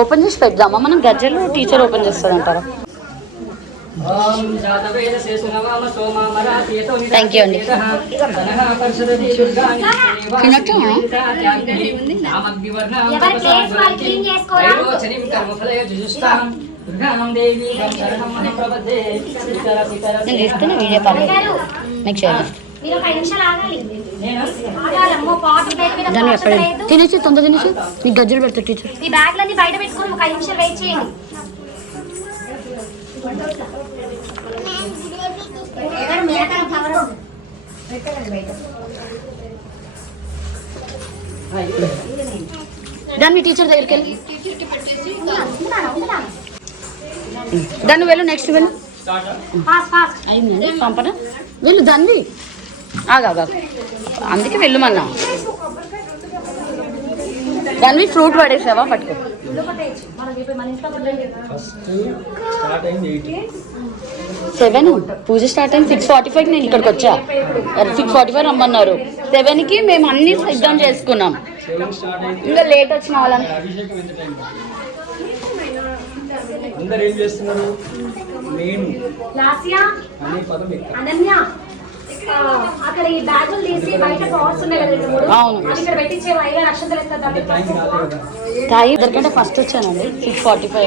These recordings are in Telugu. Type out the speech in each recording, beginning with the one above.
ఓపెన్ చేసి పెడదామా మనం గజ్జలు? టీచర్ ఓపెన్ చేస్తుంది అంటారా? థ్యాంక్ యూ అండి. నేను ఇస్తున్నా వీడియో కాల్ మీకు చేయాలి. దాన్ని ఎక్కడ తినేసి తొందర తినేసి మీకు గజ్జలు పెడతా టీచర్. ఈ బ్యాగ్లన్నీ బయట పెట్టుకొని ఒక 5 నిమిషాలు వెయిట్ చేయండి. దాన్ని టీచర్ దగ్గరికి వెళ్ళి దాన్ని వెళ్ళు. నెక్స్ట్ వెళ్ళు. అయిందండి పంపన వెళ్ళు. దాన్ని ఆగా అందుకే వెళ్ళమన్నా. దాన్ని ఫ్రూట్ పడేసావా? పట్టుకో. 7 పూజ స్టార్ట్ అయింది. 6:45 నేను ఇక్కడికి వచ్చా. 6:45 రమ్మన్నారు. 7కి మేము అన్ని సిద్ధం చేసుకున్నాం. ఇంకా లేట్ వచ్చిన వాళ్ళని అక్కడ ఈ బ్యాగులు తీసి బయట పాట్స్ ఉన్నాయి కదా, ఇక్కడ పెట్టించేవా? అక్షంతలు తాయి ఇద్దరికంటే ఫస్ట్ వచ్చానండి. 6:45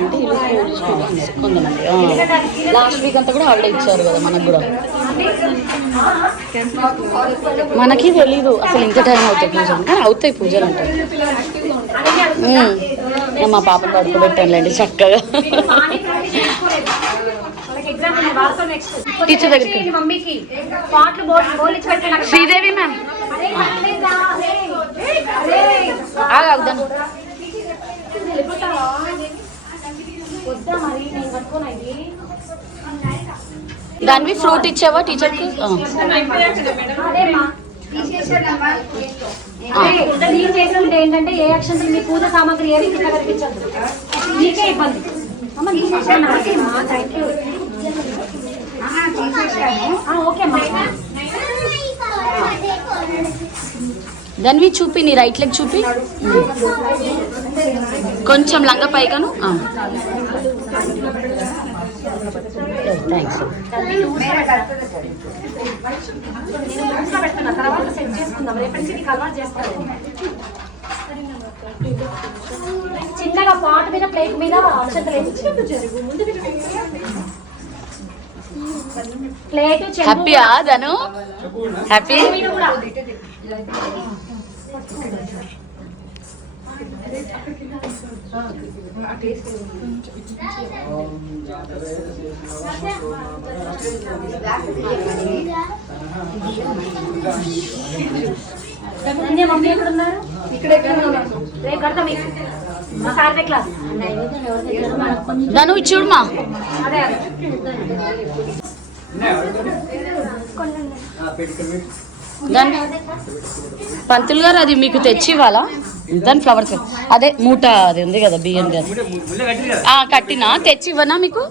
అంటే లాస్ట్ వీక్ అంతా కూడా హాలిడే ఇచ్చారు కదా మనకు కూడా. మనకి తెలీదు అసలు ఇంత టైం అవుతాయి పూజలు, కానీ అవుతాయి పూజలు అంటే. మా పాపను పడుకోబెట్టానులేండి చక్కగా. టీచర్ దగ్గరికి శ్రీదేవి మ్యామ్ అవుదాం. దాన్ని ఫ్రూట్ ఇచ్చావా టీచర్కి? ఏంటంటే ఏ అక్షంతలు మీ పూజ సామాగ్రి ఏది కింద కనిపించదు, మీకే ఇబ్బంది. దాన్ని చూపి, నీ రైట్ లెగ్ చూపి, కొంచెం లంగ పైగాను. థ్యాంక్స్. చిన్నగా పాట మీద ప్లేట్ మీద ప్లేట్. హ్యాపీయా ధను? హ్యాపీ? మమ్మీ ఎక్కడ ఉన్నారు? ఇక్కడే కడతా మీకు మా సార్ క్లాస్. ధను చూడమా. దాని పంతులు గారు అది మీకు తెచ్చి ఇవ్వాలా? దాని ఫ్లవర్స్ అదే మూట అది ఉంది కదా బియ్యం గారు కట్టినా తెచ్చి ఇవ్వనా మీకు?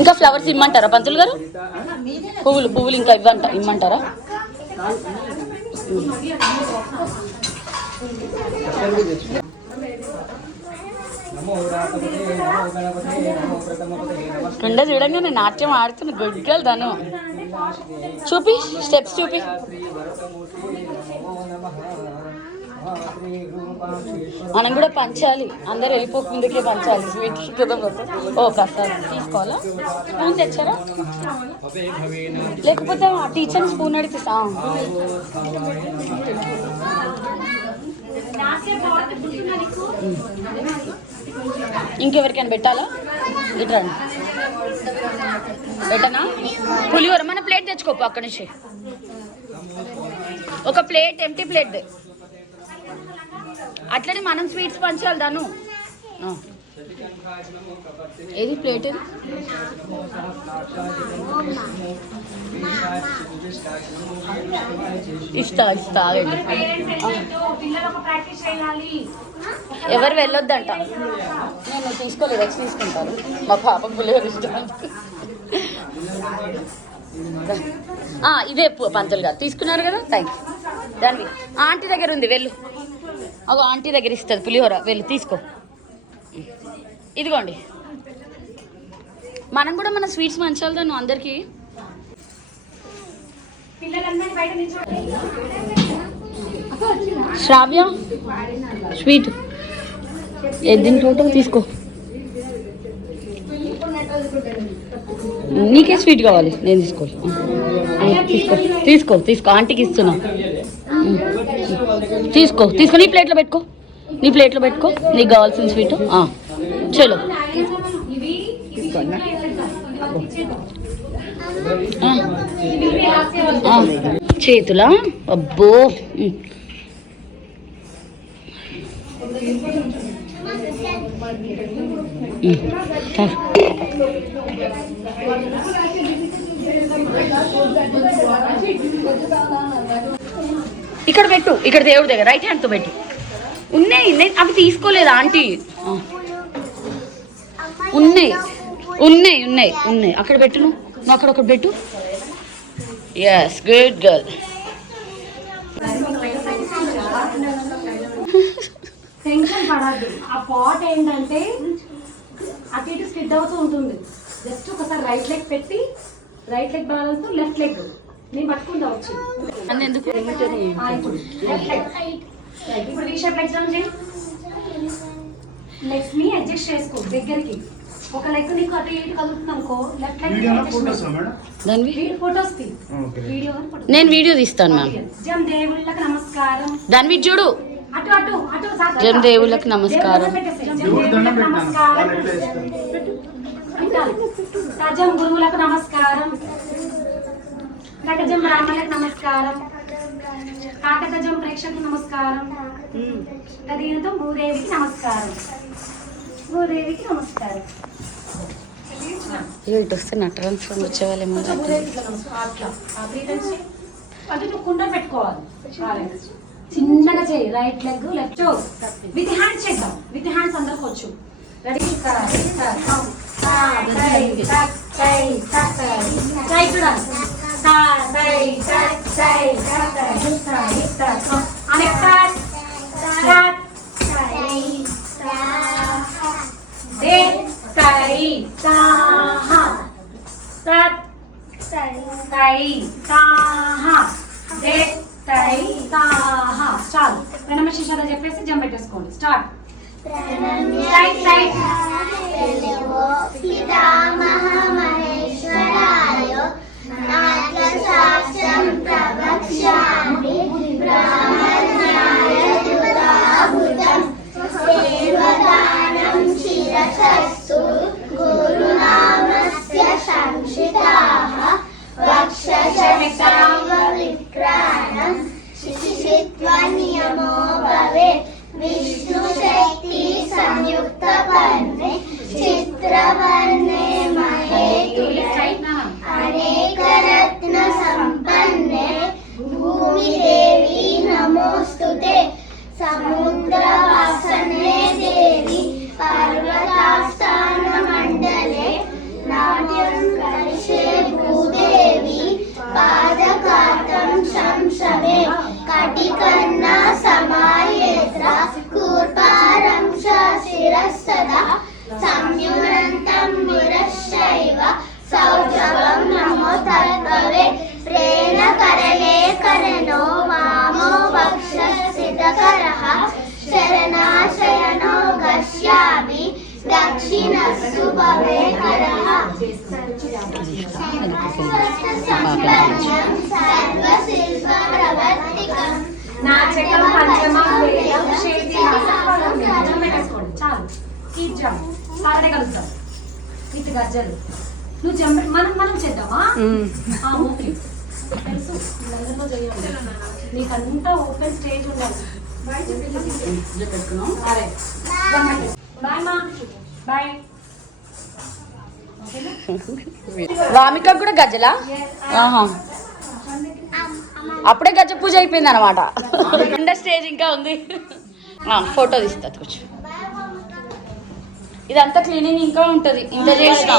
ఇంకా ఫ్లవర్స్ ఇమ్మంటారా పంతులు గారు? పువ్వులు ఇంకా ఇమ్మంటారా? కుండ చూడంగానే నాట్యం ఆడుతున్న గుడ్ గర్ల్ ధను. చూపి స్టెప్స్ చూపి. మనం కూడా పంచాలి, అందరు వెళ్ళిపోకుందుకే పంచాలి. స్వీట్ కదా. ఓ ప్రసాద్ తీసుకోవాలా? స్పూన్ తెచ్చారా? లేకపోతే ఆ టీచర్ స్పూన్ అడిగితే ఇంకెవరికైనా పెట్టాలా? ఇట్రండి పెట్టనా? పులిహోర మన ప్లేట్ తెచ్చుకోపు అక్కడి నుంచి. ఒక ప్లేట్ ఎంటీ ప్లేట్. అట్లనే మనం స్వీట్స్ పంచాలి దాను. ఏది ప్లేట్ ఏది? ఇస్తా ఆగండి. ఎవరు వెళ్ళొద్దంట. నేను తీసుకోలేదు, ఎక్స్ తీసుకుంటాను. మా పాప పులిహోర ఇష్టం. ఇదే పంతులు గారు తీసుకున్నారు కదా, థ్యాంక్స్. దాన్ని ఆంటీ దగ్గర ఉంది, వెళ్ళు. అగో ఆంటీ దగ్గర ఇస్తుంది పులిహోర, వెళ్ళు తీసుకో. ఇదిగోండి, మనం కూడా మన స్వీట్స్ మంచిగా అందరికీ. శ్రావ్య స్వీట్ ఏది టోటల్ తీసుకో. నీకే స్వీట్ కావాలి, నేను తీసుకోవాలి. తీసుకో తీసుకో తీసుకో, ఆంటీకి ఇస్తున్నా. తీసుకో తీసుకో, నీ ప్లేట్లో పెట్టుకో, నీ ప్లేట్లో పెట్టుకో, నీకు కావాల్సిన స్వీట్. చలో చేతులా? అబ్బో, ఇక్కడ పెట్టు, ఇక్కడ దేవుడి దగ్గర రైట్ హ్యాండ్తో పెట్టు. ఉన్నాయి అవి తీసుకోలేదు ఆంటీ. ఉన్నాయి ఉన్నాయి ఉన్నాయి ఉన్నాయి అక్కడ పెట్టు, నువ్వు అక్కడ ఒకటి పెట్టు. Yes, good girl. టెన్షన్ పడద్దు. ఆ పాట్ ఏంటంటే అటు ఇటు స్కిడ్ అవుతూ ఉంటుంది. జస్ట్ ఒకసారి రైట్ లెగ్ పెట్టి, right leg balance left leg నేను పట్టుకుంటా వచ్చి ఇప్పుడు వీ షేప్ ఎగ్జామ్ చేయి. లెగ్స్ ని అడ్జస్ట్ చేసుకో దగ్గరికి. ఒక లెగ్ నీకు అటు ఇటు కదులుతుంది అనుకో, లెఫ్ట్ లెగ్ ఫోటోస్ వీడియో. నేను వీడియో తీస్తాను మ్యామ్. జం దేవుళ్ళకి నమస్కారం. దాని వీడి చూడు. అటు అటు అటు జం దేవుళ్ళకి నమస్కారం. తజం గురువులకు నమస్కారం. కటజం బ్రాహ్మణులకు నమస్కారం. కాకతజం ప్రేక్షకులకు నమస్కారం. తదీనతో భూదేవికి నమస్కారం. భూదేవికి నమస్కారం. ఇటు వస్తే నటరాన్స్ఫార్మ్ వచ్చేవాళ్ళేమో. అది నువ్వు కుండ పెట్టుకోవాలి. చిన్నగా చేయి. Right leg left with hands చేద్దాం. విత్ హ్యాండ్స్ అందరికి వచ్చు. రెడీ? చాలు. ప్రణమ శిష్యాలు చెప్పేసి జంప్ పెట్టేసుకోండి. స్టార్ట్. Right right. विष्णु शक्ति संयुक्त पन्ने चित्रवर्णे महेतुले अनेक रत्न संपन्ने भूमि देवी नमोस्तुते समुद्र वासने देवी पर्वतास्थान मंडले नाट्यं करिष्ये भूदेवी पादकातं शंशवे कटिकन्ना समायेत्र कूर्पारं शिरस्तदा संयुनन्तं मुरश्चैव सौजवं नमो तद्भवे प्रेण करले करनो वामो वक्षसितकरः शरणाशयनो गच्छामि दक्षिणस्तु भवे करः सर्वशिल्पप्रवर्तिकं నాచకం పంచమం వేదం శక్తి పెట్టేసుకోండి. చాలు. ఈ జంప్ సాటర్డే కలుద్దాం. విత్ గజ్జలు నువ్వు జంప్ మనం చేద్దామా? ఓకే తెలుసు. అందరిలో చేయాలి. నీకంతా ఓపెన్ స్టేజ్ ఉండాలి. బాయ్ మా. బాయ్. వామిక కూడా గజ్జలా? ఆహా. అప్పుడే గజ్జ పూజ అయిపోయింది అనమాట. రెండో స్టేజ్ ఇంకా ఉంది. ఫోటో తీస్తా కూర్చో. ఇదంతా క్లీనింగ్ ఇంకా ఉంటది. ఇంత చేసిన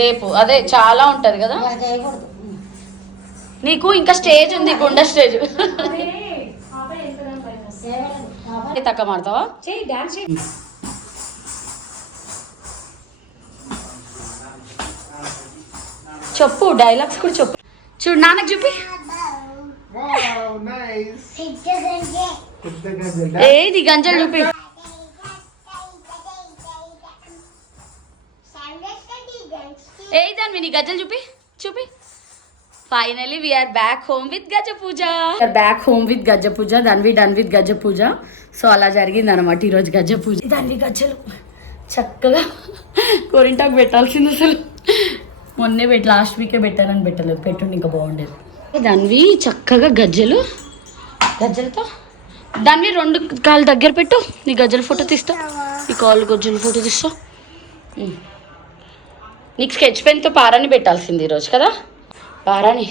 రేపు అదే చాలా ఉంటది కదా. నీకు ఇంకా స్టేజ్ ఉంది, గుండ స్టేజ్. తక్కువ మాడతావా? చెయ్యి, డాన్స్ చెయ్యి. చెప్పు, డైలాగ్స్ కూడా చెప్పు. చూడు నాన్నకు చూపి. ఏది గంజలు చూపి. ఏదాన్ని నీ గజ్జలు చూపి చూపి. Finally we are back home with గజ పూజ. బ్యాక్ హోమ్ విత్ గజ పూజ. ధన్వి డన్ విత్ గజ పూజ. సో అలా జరిగింది అనమాట ఈరోజు గజ పూజ. ధన్వి గజ్జలు చక్కగా కోరింటాకు పెట్టాల్సింది. అసలు మొన్నే లాస్ట్ వీకే పెట్టాలని పెట్టలేదు. పెట్టుండి ఇంకా బాగుండేది. ధన్వి చక్కగా గజ్జలతో ధన్వి 2 కాళ్ళు దగ్గర పెట్టు. నీ గజ్జల ఫోటో తీస్తా. నీ కాళ్ళు గజ్జల ఫోటో తీస్తా. నీకు స్కెచ్ పెన్తో పారాని పెట్టాల్సింది ఈరోజు కదా. పారాని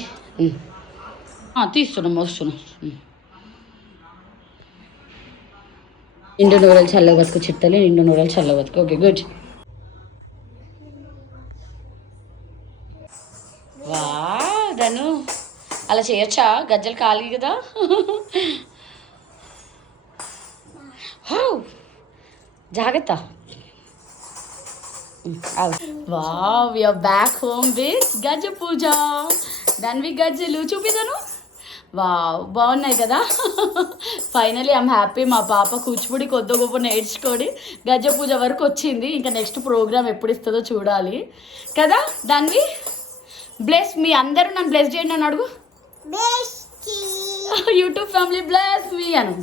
తీస్తున్నాం, మోస్తున్నాం. నిండు నూరలు చల్ల బతుకు చిట్టలి. నిండు నూరలు చల్ల బతుకు. Okay good. వా ధను అలా చేయొచ్చా? గజ్జలు ఖాళీ కదా. జాగ్రత్త. Wow, we are back home with గజ పూజ. ధన్వి గజ్జలు చూపిదాను. వావ్, బాగున్నాయి కదా. Finally I'm happy. మా పాప కూచిపూడి కొద్ది గొప్ప నేర్చుకొని గజ పూజ వరకు వచ్చింది. ఇంకా నెక్స్ట్ ప్రోగ్రామ్ ఎప్పుడు ఇస్తుందో చూడాలి కదా. ధన్వి బ్లెస్ మీ అందరూ నన్ను బ్లెస్ చేయండి అని అడుగు. యూట్యూబ్ ఫ్యామిలీ బ్లెస్ మీ అను.